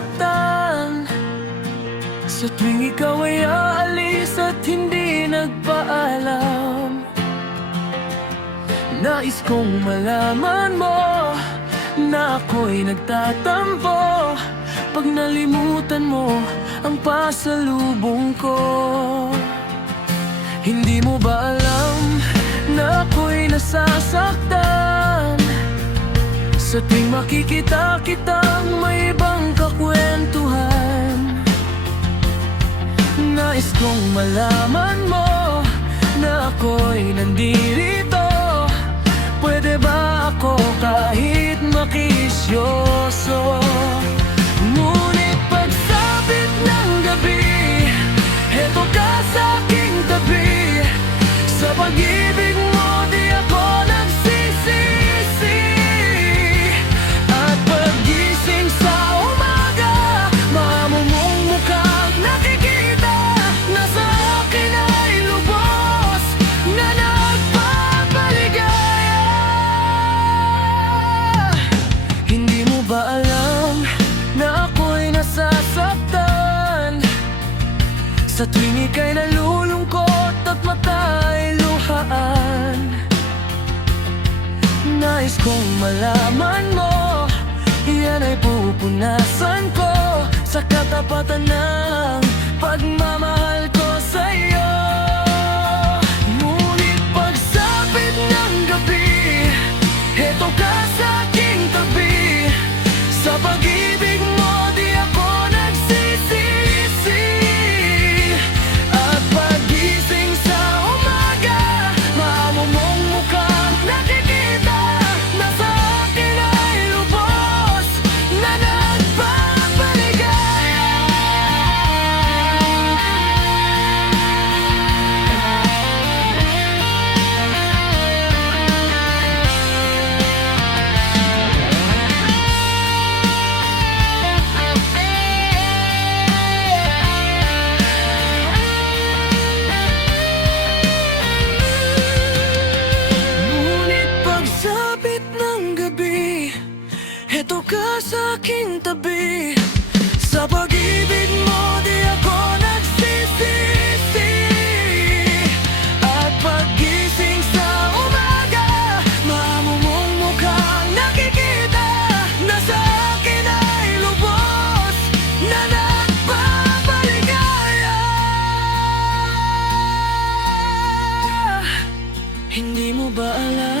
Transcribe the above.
nasasaktan sa tuwing ikaw ay aalis at hindi nagpaalam. Nais kong malaman mo na ako'y nagtatampo pag nalimutan mo ang pasalubong ko. Hindi mo ba alam na ako'y nasasaktan sa tuwing makikita kitang may ibang kakwentuhan? Nais kong malaman mo na ako'y nandito. Pwede ba ako kahit makisyoso? Ngunit pagsapit ng gabi, heto ka sa aking tabi. Sa pag-ibig mo di ako nagsisisi. At paggising sa umaga, mamumong mukhang nakikita na sa akin ay lubos na nagpapaligaya. Hindi mo ba alam na ako'y nasasaktan sa tuwing ika'y nalulungkot at mata'y luhaan? Nais kong malaman mo, yan ay pupunasan ko sa katapatan ng pagmamahal ko sa'yo. Ngunit pagsapit ng gabi, heto ka sa aking tabi. Sa pag-ibig mo di ako nagsisisi. At pagising sa umaga, mamumong mukhang nakikita na sa akin ay lubos na nagpapaligaya. Ngunit pagsapit ng gabi, heto ka sa aking tabi. Sa pag-ibig mo di ako nagsisisi. At paggising sa umaga, mamumong mukhang nakikita na sa akin ay lubos na nagpapaligaya. Hindi mo ba alam